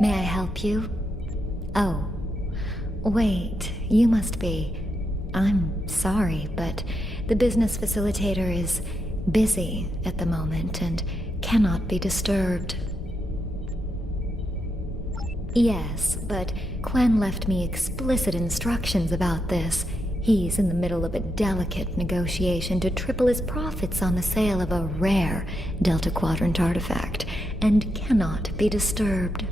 May I help you? Oh, wait, you must be. I'm sorry, but the business facilitator is busy at the moment and cannot be disturbed. Yes, but Qwen left me explicit instructions about this. He's in the middle of a delicate negotiation to triple his profits on the sale of a rare Delta Quadrant artifact, and cannot be disturbed.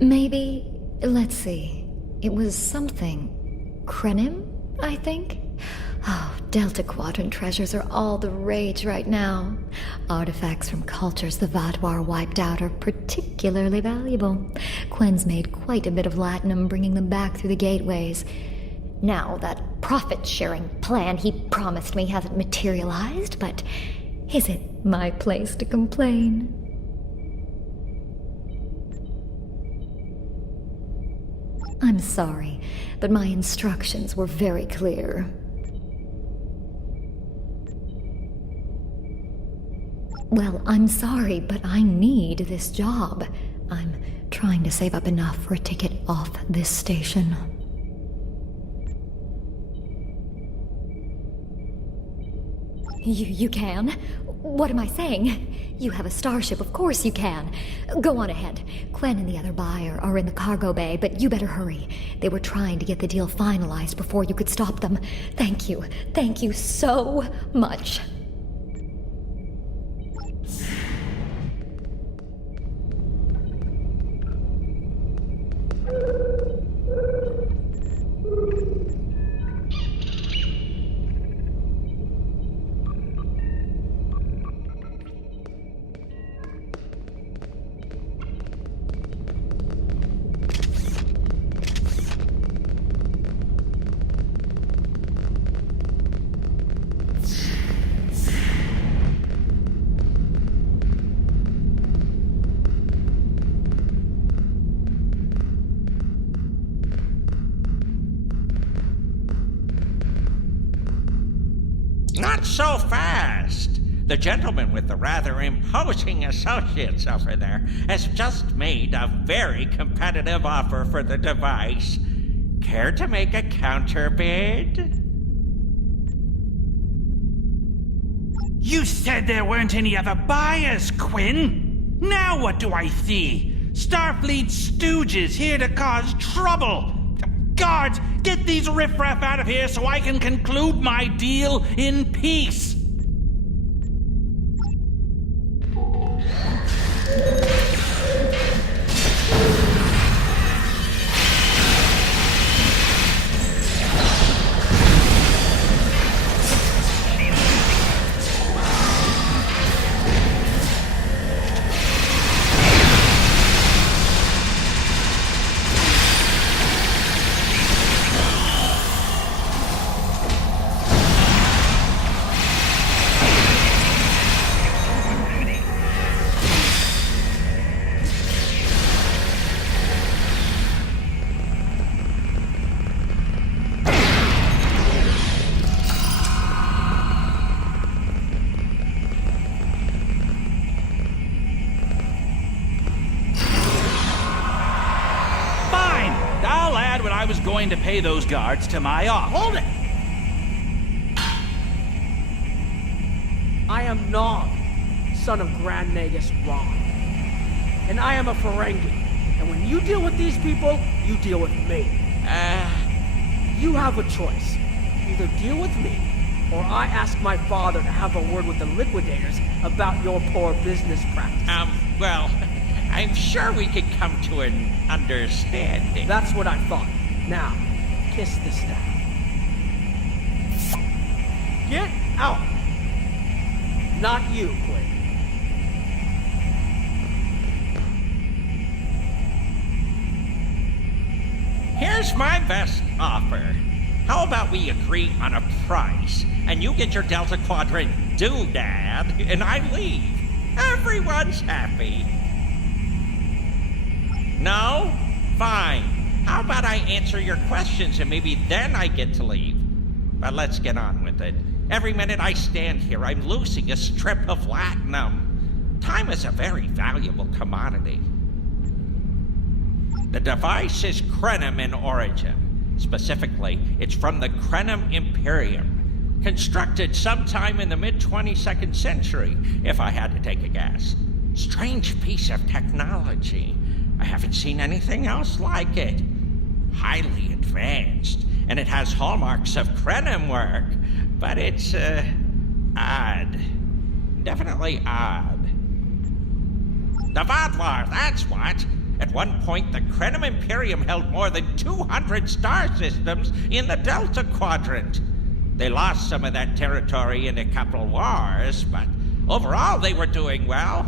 Maybe, let's see, it was something. Krenim, I think? Oh, Delta Quadrant treasures are all the rage right now. Artifacts from cultures the Vaadwaur wiped out are particularly valuable. Qwen's made quite a bit of latinum bringing them back through the gateways. Now, that profit-sharing plan he promised me hasn't materialized, but is it my place to complain? I'm sorry, but my instructions were very clear. Well, I'm sorry, but I need this job. I'm trying to save up enough for a ticket off this station. You can? What am I saying? You have a starship, of course you can. Go on ahead. Qwen and the other buyer are in the cargo bay, but you better hurry. They were trying to get the deal finalized before you could stop them. Thank you. Thank you so much. Not so fast! The gentleman with the rather imposing associates over there has just made a very competitive offer for the device. Care to make a counterbid? You said there weren't any other buyers, Qwen. Now what do I see? Starfleet stooges here to cause trouble. Guards, get these riffraff out of here so I can conclude my deal in peace. I was going to pay those guards to my offer. Hold it! I am Nog, son of Grand Nagus Ron. And I am a Ferengi. And when you deal with these people, you deal with me. You have a choice. Either deal with me, or I ask my father to have a word with the liquidators about your poor business practices. Well, I'm sure we could come to an understanding. That's what I thought. Now, kiss the staff. Get out! Not you, Qwen. Here's my best offer. How about we agree on a price, and you get your Delta Quadrant doodad, and I leave? Everyone's happy. No? Fine. How about I answer your questions, and maybe then I get to leave? But let's get on with it. Every minute I stand here, I'm losing a strip of latinum. Time is a very valuable commodity. The device is Krenim in origin. Specifically, it's from the Krenim Imperium, constructed sometime in the mid-22nd century, if I had to take a guess. Strange piece of technology. I haven't seen anything else like it. Highly advanced, and it has hallmarks of Krenim work, but it's, odd. Definitely odd. The Vaadwaur, that's what! At one point, the Krenim Imperium held more than 200 star systems in the Delta Quadrant. They lost some of that territory in a couple wars, but overall they were doing well.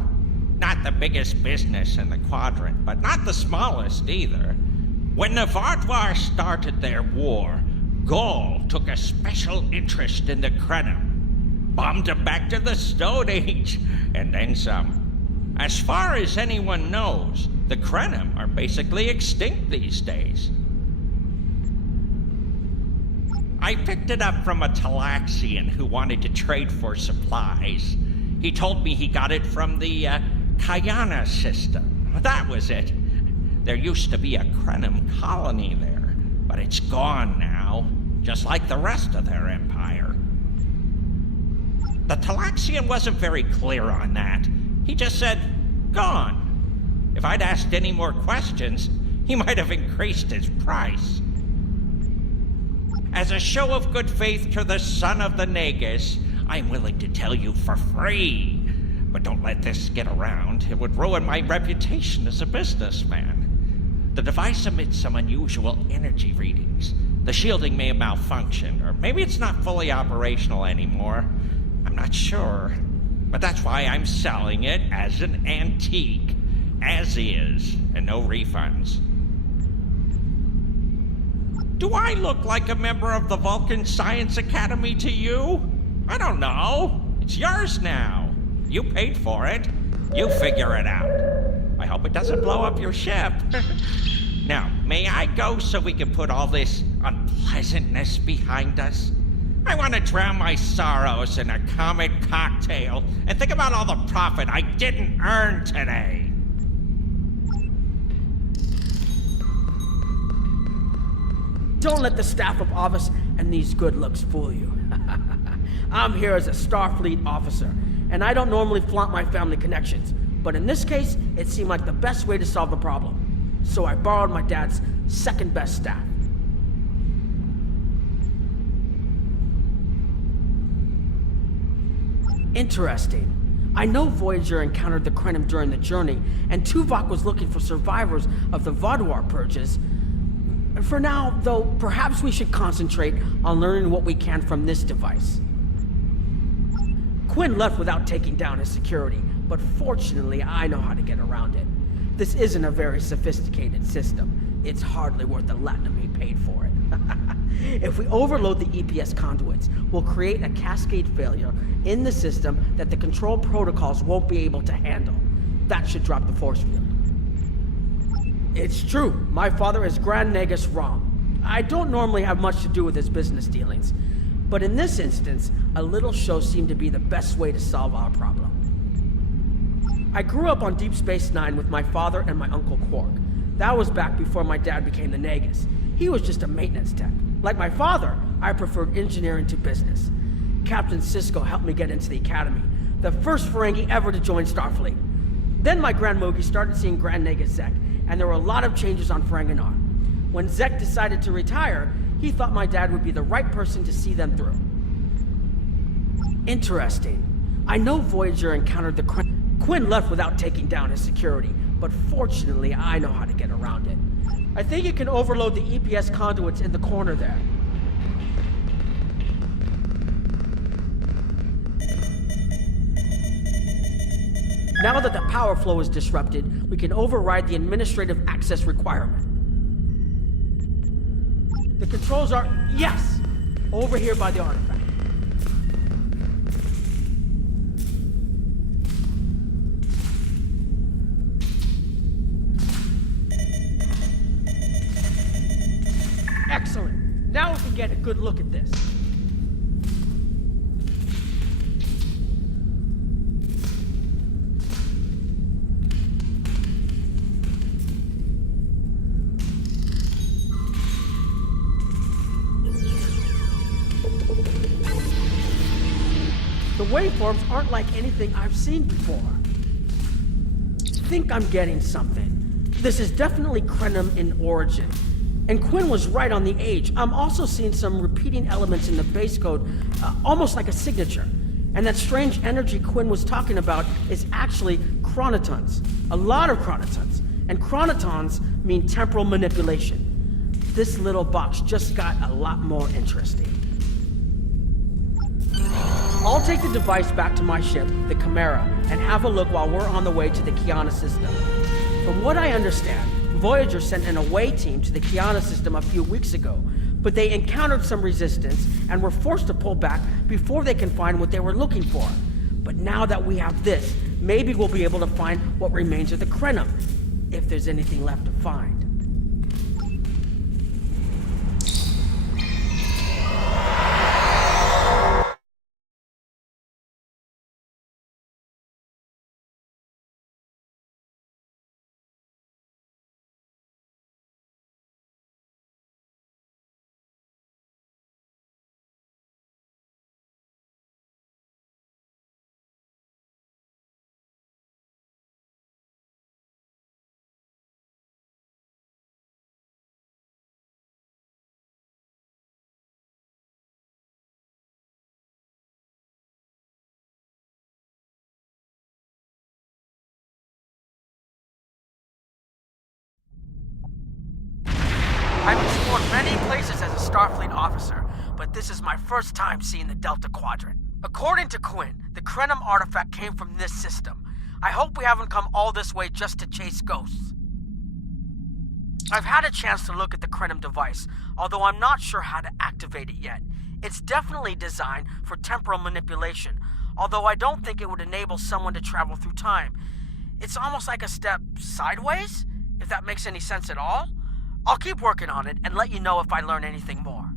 Not the biggest business in the quadrant, but not the smallest either. When the Vaadwaur started their war, Gaul took a special interest in the Krenim, bombed them back to the Stone Age, and then some. As far as anyone knows, the Krenim are basically extinct these days. I picked it up from a Talaxian who wanted to trade for supplies. He told me he got it from the Iconians system. That was it. There used to be a Krenim colony there, but it's gone now, just like the rest of their empire. The Talaxian wasn't very clear on that. He just said, gone. If I'd asked any more questions, he might have increased his price. As a show of good faith to the son of the Nagus, I'm willing to tell you for free. But don't let this get around. It would ruin my reputation as a businessman. The device emits some unusual energy readings. The shielding may have malfunctioned, or maybe it's not fully operational anymore. I'm not sure. But that's why I'm selling it as an antique. As is, and no refunds. Do I look like a member of the Vulcan Science Academy to you? I don't know. It's yours now. You paid for it. You figure it out. I hope it doesn't blow up your ship. Now, may I go so we can put all this unpleasantness behind us? I want to drown my sorrows in a comet cocktail and think about all the profit I didn't earn today. Don't let the staff of Avis and these good looks fool you. I'm here as a Starfleet officer, and I don't normally flaunt my family connections, but in this case, it seemed like the best way to solve the problem. So I borrowed my dad's second best staff. Interesting. I know Voyager encountered the Krenim during the journey, and Tuvok was looking for survivors of the Vaadwaur purges. For now, though, perhaps we should concentrate on learning what we can from this device. Qwen left without taking down his security, but fortunately I know how to get around it. This isn't a very sophisticated system. It's hardly worth the latinum he paid for it. If we overload the EPS conduits, we'll create a cascade failure in the system that the control protocols won't be able to handle. That should drop the force field. It's true, my father is Grand Nagus Rom. I don't normally have much to do with his business dealings, but in this instance, a little show seemed to be the best way to solve our problem. I grew up on Deep Space Nine with my father and my uncle Quark. That was back before my dad became the Nagus. He was just a maintenance tech. Like my father, I preferred engineering to business. Captain Sisko helped me get into the Academy, the first Ferengi ever to join Starfleet. Then my Grand Mogi started seeing Grand Nagus Zek, and there were a lot of changes on Ferenginar. When Zek decided to retire, he thought my dad would be the right person to see them through. Interesting. I know Voyager encountered the Qwen left without taking down his security, but fortunately I know how to get around it. I think you can overload the EPS conduits in the corner there. Now that the power flow is disrupted, we can override the administrative access requirement. The controls are... Yes! Over here by the artifact. Excellent. Now we can get a good look at this. The waveforms aren't like anything I've seen before. I think I'm getting something. This is definitely Krenim in origin. And Qwen was right on the age. I'm also seeing some repeating elements in the base code, almost like a signature. And that strange energy Qwen was talking about is actually chronotons. A lot of chronotons. And chronotons mean temporal manipulation. This little box just got a lot more interesting. I'll take the device back to my ship, the Chimera, and have a look while we're on the way to the Iconians system. From what I understand, Voyager sent an away team to the Iconians system a few weeks ago, but they encountered some resistance and were forced to pull back before they can find what they were looking for. But now that we have this, maybe we'll be able to find what remains of the Krenim, if there's anything left to find. I've explored many places as a Starfleet officer, but this is my first time seeing the Delta Quadrant. According to Qwen, the Krenim artifact came from this system. I hope we haven't come all this way just to chase ghosts. I've had a chance to look at the Krenim device, although I'm not sure how to activate it yet. It's definitely designed for temporal manipulation, although I don't think it would enable someone to travel through time. It's almost like a step sideways, if that makes any sense at all. I'll keep working on it and let you know if I learn anything more.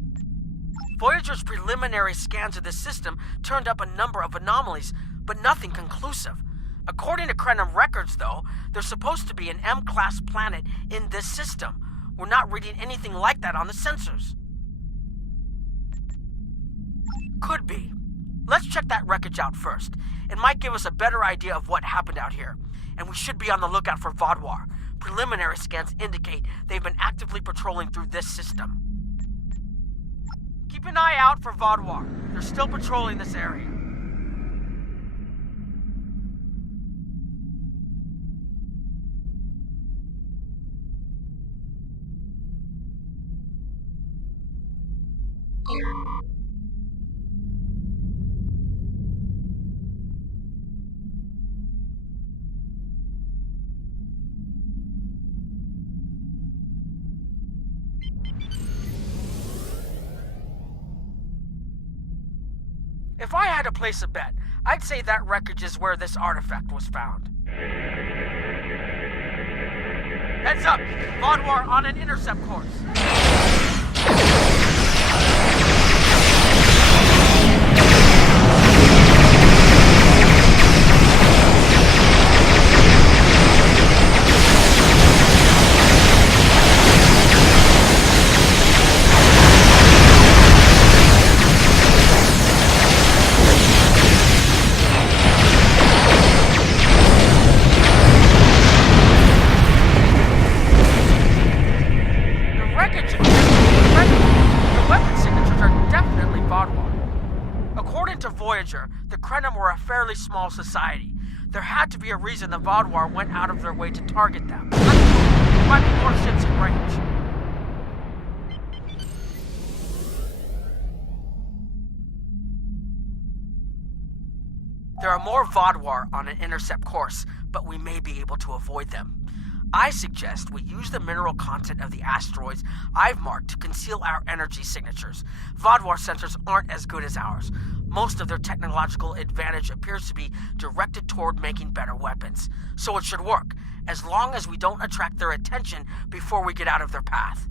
Voyager's preliminary scans of this system turned up a number of anomalies, but nothing conclusive. According to Krenim records, though, there's supposed to be an M-class planet in this system. We're not reading anything like that on the sensors. Could be. Let's check that wreckage out first. It might give us a better idea of what happened out here. And we should be on the lookout for Vaadwaur. Preliminary scans indicate they've been actively patrolling through this system. Keep an eye out for Vaadwaur. They're still patrolling this area. If I had to place a bet, I'd say that wreckage is where this artifact was found. Heads up! Vaadwaur on an intercept course. The Krenim were a fairly small society. There had to be a reason the Vaadwaur went out of their way to target them. There might be more ships in range. There are more Vaadwaur on an intercept course, but we may be able to avoid them. I suggest we use the mineral content of the asteroids I've marked to conceal our energy signatures. Vaadwaur sensors aren't as good as ours. Most of their technological advantage appears to be directed toward making better weapons. So it should work, as long as we don't attract their attention before we get out of their path.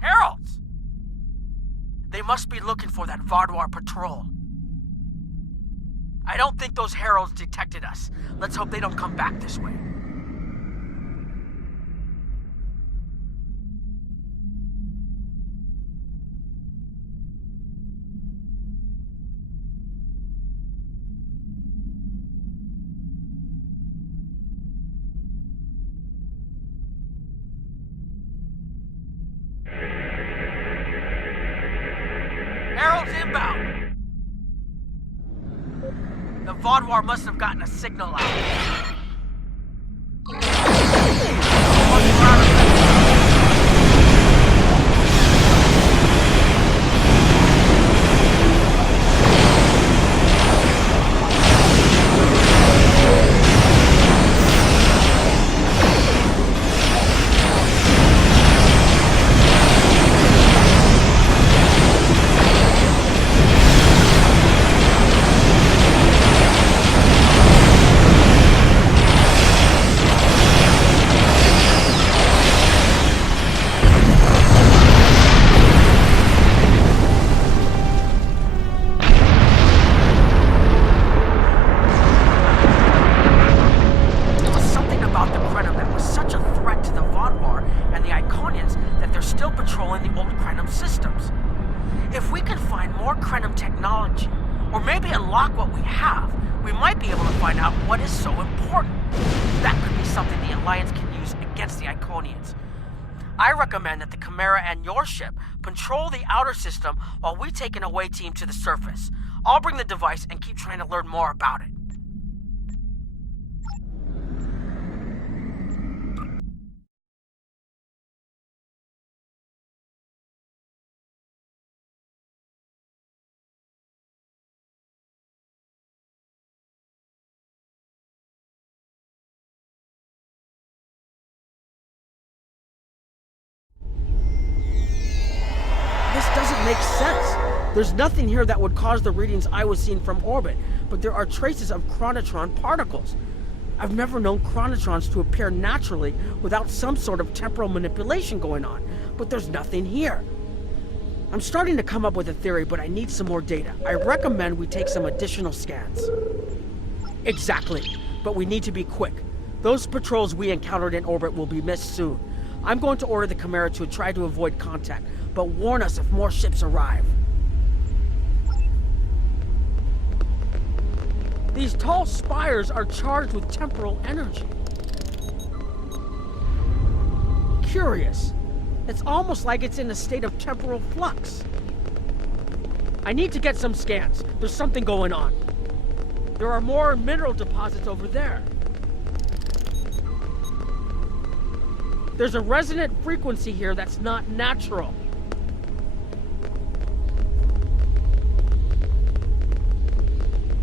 Heralds! They must be looking for that Vaadwaur patrol. I don't think those heralds detected us. Let's hope they don't come back this way. Heralds inbound! The Vaadwaur must have gotten a signal out. Patrolling the old Krenim systems. If we can find more Krenim technology, or maybe unlock what we have, we might be able to find out what is so important. That could be something the Alliance can use against the Iconians. I recommend that the Chimera and your ship patrol the outer system while we take an away team to the surface. I'll bring the device and keep trying to learn more about it. Doesn't make sense. There's nothing here that would cause the readings I was seeing from orbit, but there are traces of chronotron particles. I've never known chronotrons to appear naturally without some sort of temporal manipulation going on, but there's nothing here. I'm starting to come up with a theory, but I need some more data. I recommend we take some additional scans. Exactly, but we need to be quick. Those patrols we encountered in orbit will be missed soon. I'm going to order the Chimera to try to avoid contact, but warn us if more ships arrive. These tall spires are charged with temporal energy. Curious. It's almost like it's in a state of temporal flux. I need to get some scans. There's something going on. There are more mineral deposits over there. There's a resonant frequency here that's not natural.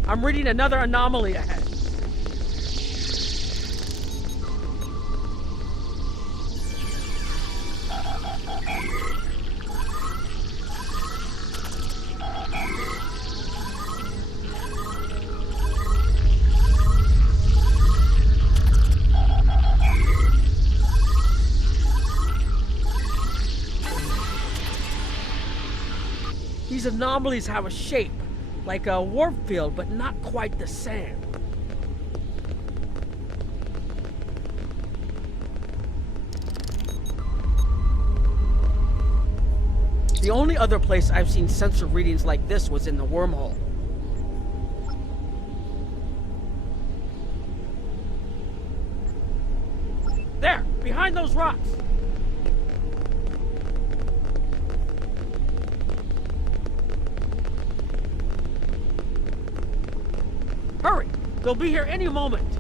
I'm reading another anomaly ahead. These anomalies have a shape, like a warp field, but not quite the same. The only other place I've seen sensor readings like this was in the wormhole. There, behind those rocks. Hurry! They'll be here any moment.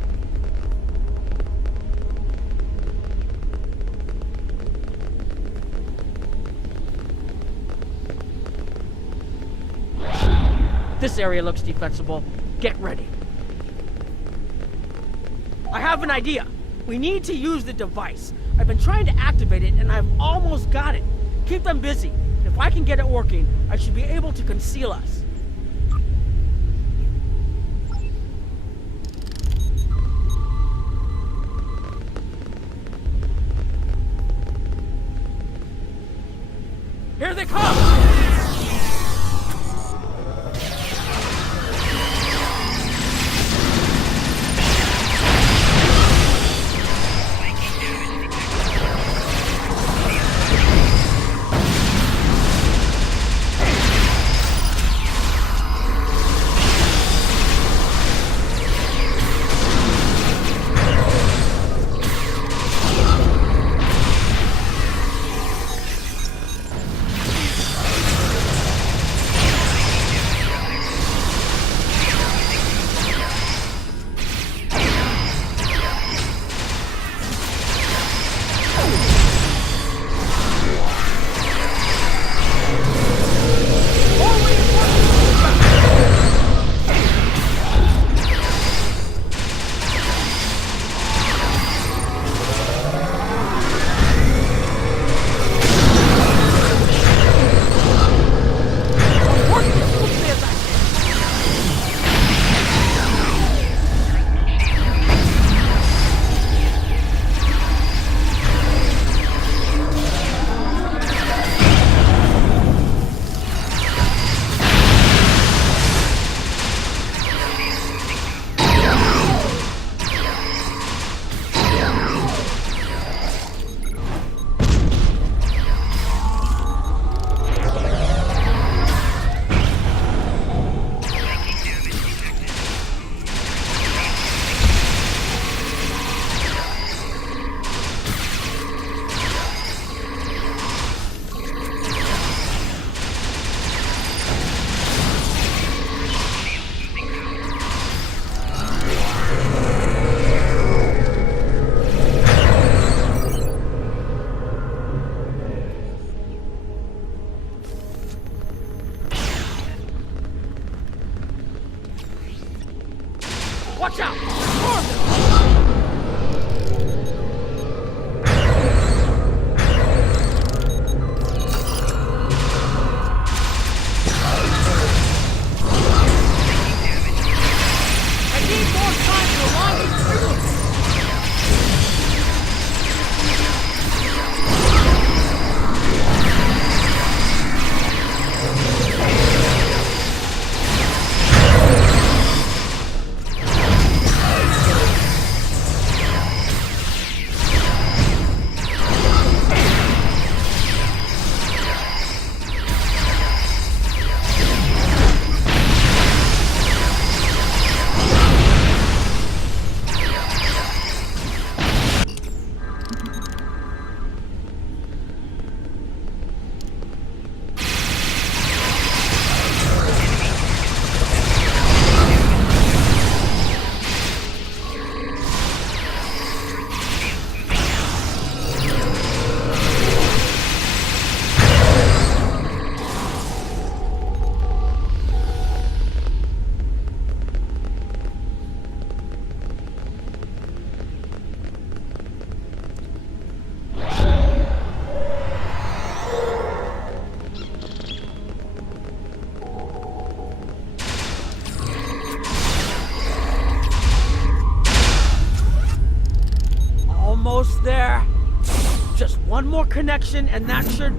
This area looks defensible. Get ready. I have an idea. We need to use the device. I've been trying to activate it, and I've almost got it. Keep them busy. If I can get it working, I should be able to conceal us. Here they come! Watch out! I need more time to align these frequencies! Almost there. Just one more connection and that should...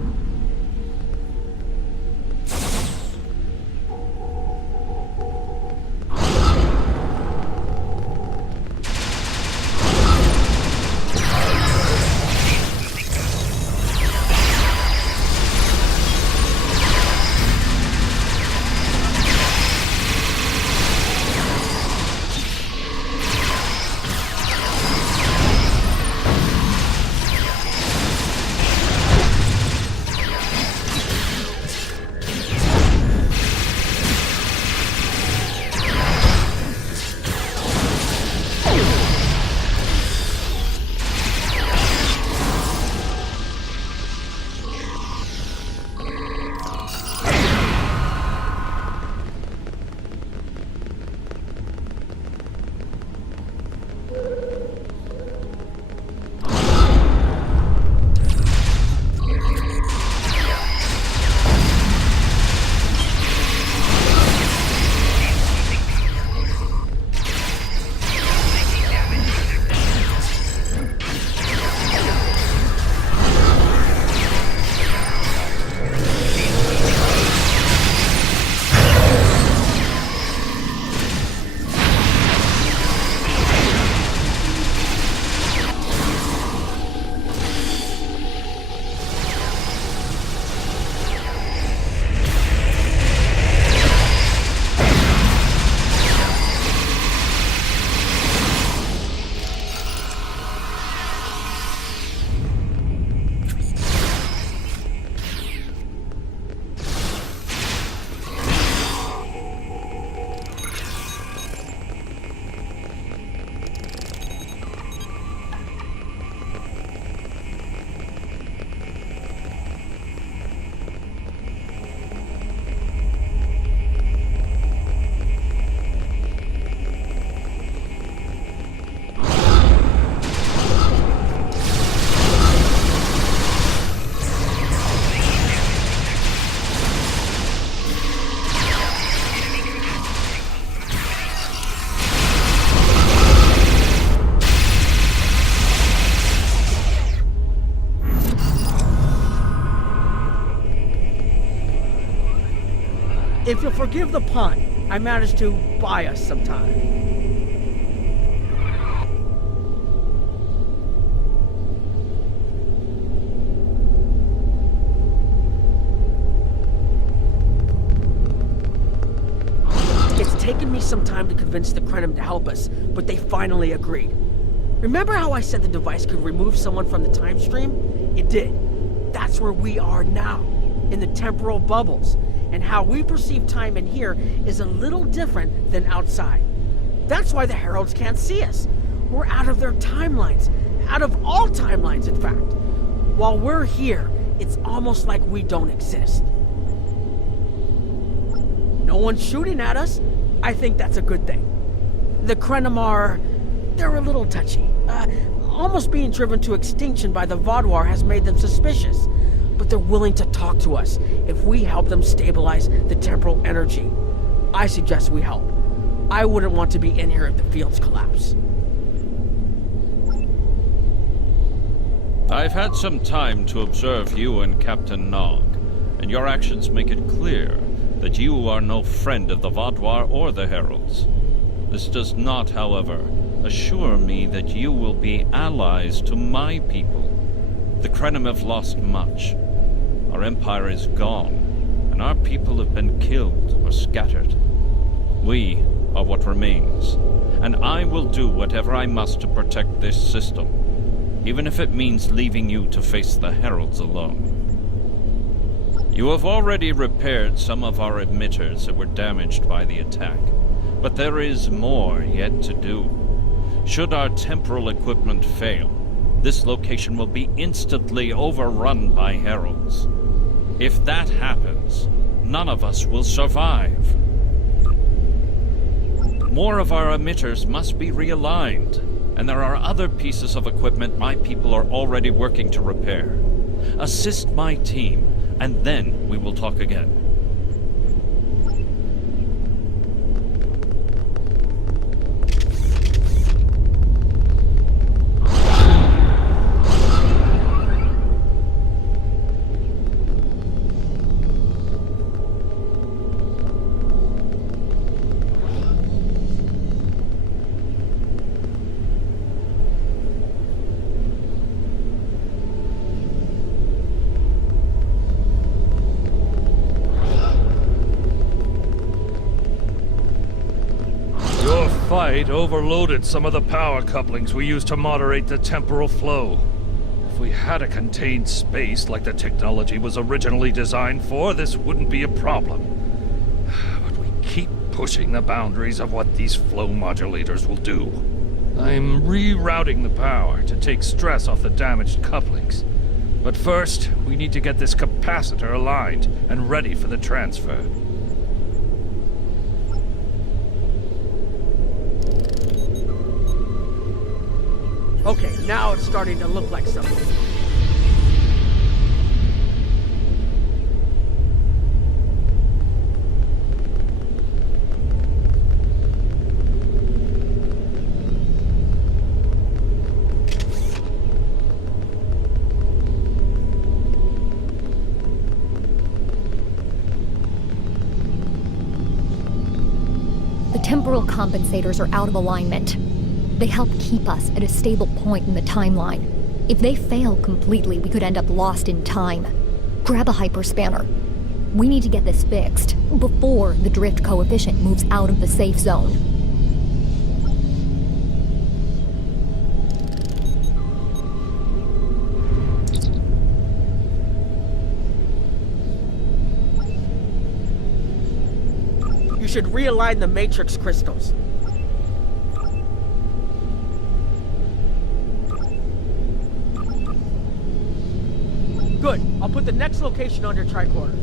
If you'll forgive the pun, I managed to buy us some time. It's taken me some time to convince the Krenim to help us, but they finally agreed. Remember how I said the device could remove someone from the time stream? It did. That's where we are now, in the temporal bubbles. And how we perceive time in here is a little different than outside. That's why the Heralds can't see us. We're out of their timelines. Out of all timelines, in fact. While we're here, it's almost like we don't exist. No one's shooting at us. I think that's a good thing. The Krenim they're a little touchy. Almost being driven to extinction by the Vaadwaur has made them suspicious. But they're willing to talk to us if we help them stabilize the temporal energy. I suggest we help. I wouldn't want to be in here if the fields collapse. I've had some time to observe you and Captain Nog, and your actions make it clear that you are no friend of the Vaadwaur or the Heralds. This does not, however, assure me that you will be allies to my people. The Krenim have lost much. Our empire is gone, and our people have been killed or scattered. We are what remains, and I will do whatever I must to protect this system, even if it means leaving you to face the Heralds alone. You have already repaired some of our emitters that were damaged by the attack, but there is more yet to do. Should our temporal equipment fail, this location will be instantly overrun by Heralds. If that happens, none of us will survive. More of our emitters must be realigned, and there are other pieces of equipment my people are already working to repair. Assist my team, and then we will talk again. Fight overloaded some of the power couplings we used to moderate the temporal flow. If we had a contained space like the technology was originally designed for, this wouldn't be a problem. But we keep pushing the boundaries of what these flow modulators will do. I'm rerouting the power to take stress off the damaged couplings. But first, we need to get this capacitor aligned and ready for the transfer. Okay, now it's starting to look like something. The temporal compensators are out of alignment. They help keep us at a stable point in the timeline. If they fail completely, we could end up lost in time. Grab a hyperspanner. We need to get this fixed before the drift coefficient moves out of the safe zone. You should realign the matrix crystals. Good. I'll put the next location on your tricorder.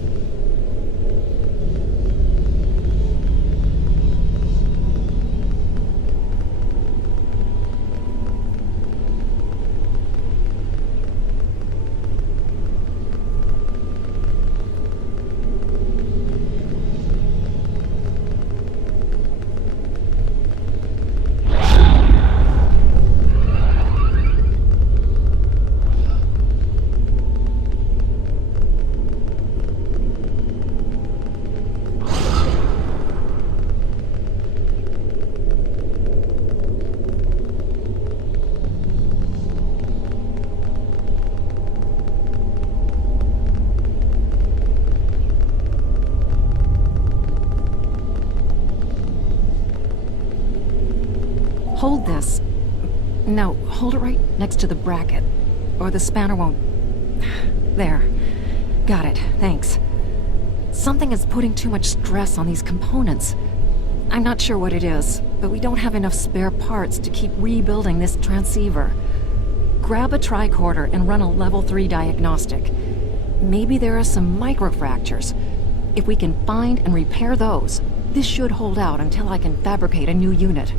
Hold this. No, hold it right next to the bracket, or the spanner won't... There. Got it, thanks. Something is putting too much stress on these components. I'm not sure what it is, but we don't have enough spare parts to keep rebuilding this transceiver. Grab a tricorder and run a level 3 diagnostic. Maybe there are some microfractures. If we can find and repair those, this should hold out until I can fabricate a new unit.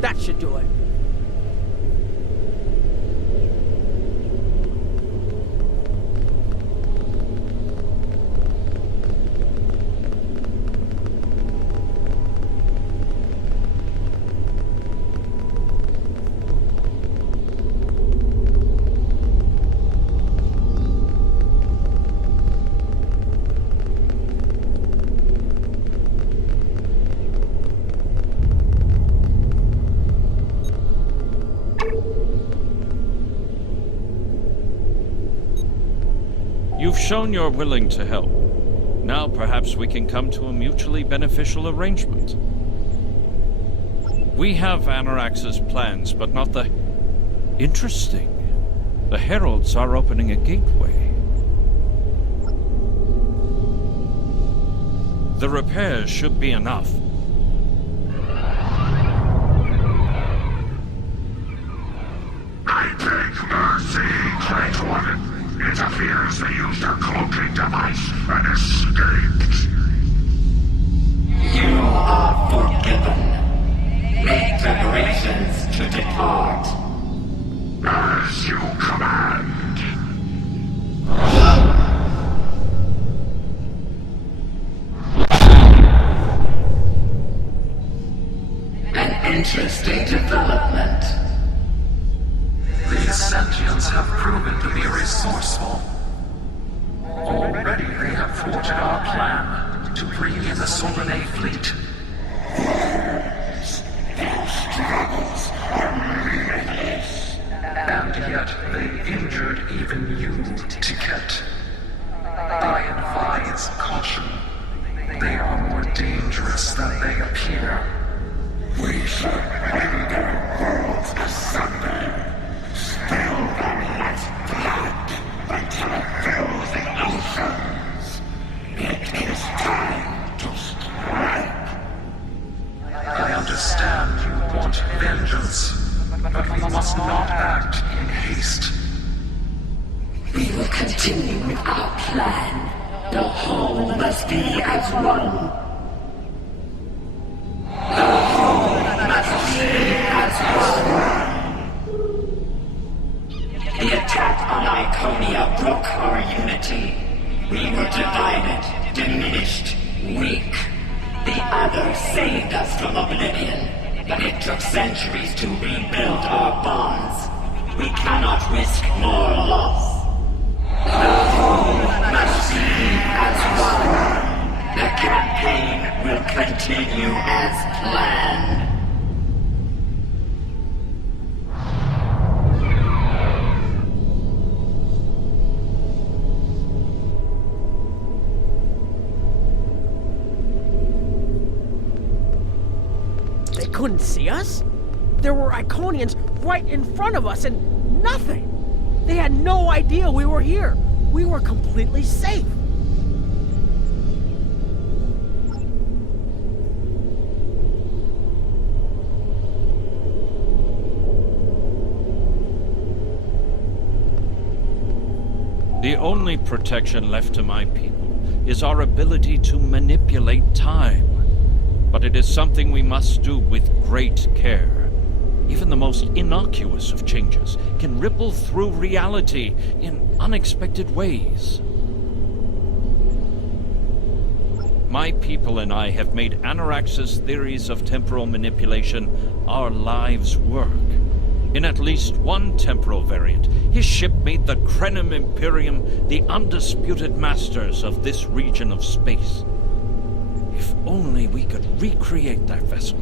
That should do it. You've shown you're willing to help. Now perhaps we can come to a mutually beneficial arrangement. We have Anorax's plans, but not the... Interesting. The Heralds are opening a gateway. The repairs should be enough. I beg mercy, Great One. It appears they used a cloaking device and escaped. You are forgiven. Make preparations to depart. As you command. An interesting development. These sentients have proven to be resourceful. Already they have thwarted our plan to bring in the Solanae fleet. Their struggles are meaningless. And yet they injured even you, Ticket. I advise caution. They are more dangerous than they appear. We should render worlds asunder. Spill them like blood until it fills the oceans. It is time to strike. I understand you want vengeance, but we must not act in haste. We will continue with our plan. The whole must be as one. The whole must be as one. The attack on Iconia broke our unity. We were divided, diminished, weak. The others saved us from oblivion, but it took centuries to rebuild our bonds. We cannot risk more loss. The whole must be as one. The campaign will continue as planned. They couldn't see us? There were Iconians right in front of us and nothing! They had no idea we were here! We were completely safe! The only protection left to my people is our ability to manipulate time. But it is something we must do with great care. Even the most innocuous of changes can ripple through reality in unexpected ways. My people and I have made Anorax's theories of temporal manipulation our lives' work. In at least one temporal variant, his ship made the Krenim Imperium the undisputed masters of this region of space. If only we could recreate that vessel.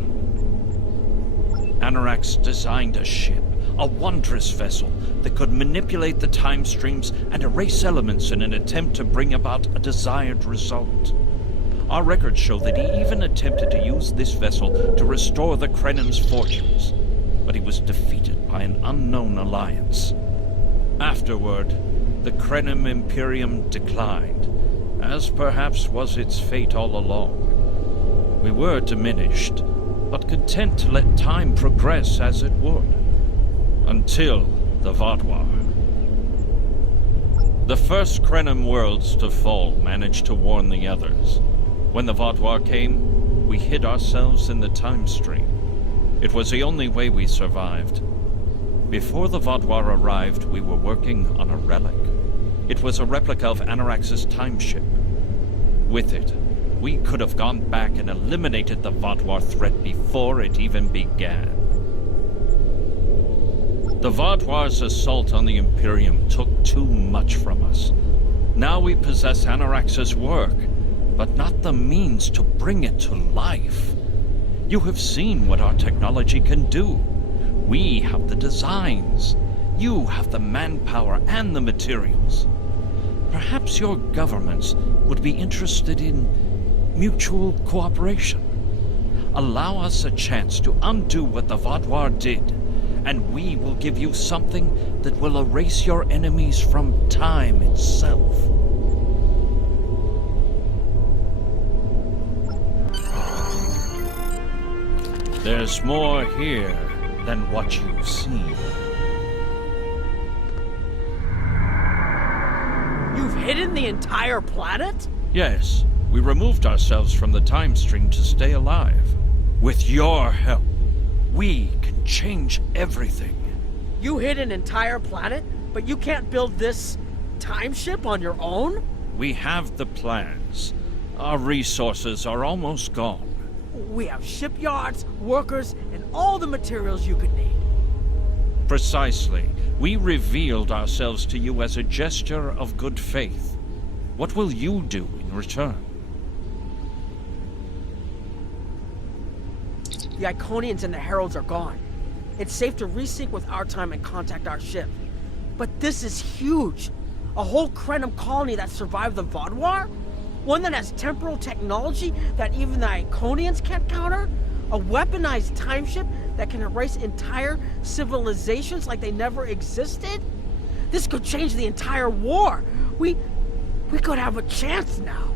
Anarax designed a ship, a wondrous vessel that could manipulate the time streams and erase elements in an attempt to bring about a desired result. Our records show that he even attempted to use this vessel to restore the Krenim's fortunes, but he was defeated by an unknown alliance. Afterward, the Krenim Imperium declined, as perhaps was its fate all along. We were diminished, but content to let time progress as it would. Until the Vaadwaur. The first Krenim worlds to fall managed to warn the others. When the Vaadwaur came, we hid ourselves in the time stream. It was the only way we survived. Before the Vaadwaur arrived, we were working on a relic. It was a replica of Anarax's time ship. With it, we could have gone back and eliminated the Vaadwaur threat before it even began. The Vaadwaur's assault on the Imperium took too much from us. Now we possess Anarax's work, but not the means to bring it to life. You have seen what our technology can do. We have the designs. You have the manpower and the materials. Perhaps your governments would be interested in mutual cooperation. Allow us a chance to undo what the Vaadwaur did, and we will give you something that will erase your enemies from time itself. There's more here than what you've seen. You've hidden the entire planet? Yes, we removed ourselves from the time stream to stay alive. With your help, we can change everything. You hid an entire planet, but you can't build this time ship on your own? We have the plans. Our resources are almost gone. We have shipyards, workers, and all the materials you could need. Precisely. We revealed ourselves to you as a gesture of good faith. What will you do in return? The Iconians and the Heralds are gone. It's safe to resync with our time and contact our ship. But this is huge. A whole Krenim colony that survived the Vaadwaur? One that has temporal technology that even the Iconians can't counter? A weaponized time ship that can erase entire civilizations like they never existed? This could change the entire war. We could have a chance now.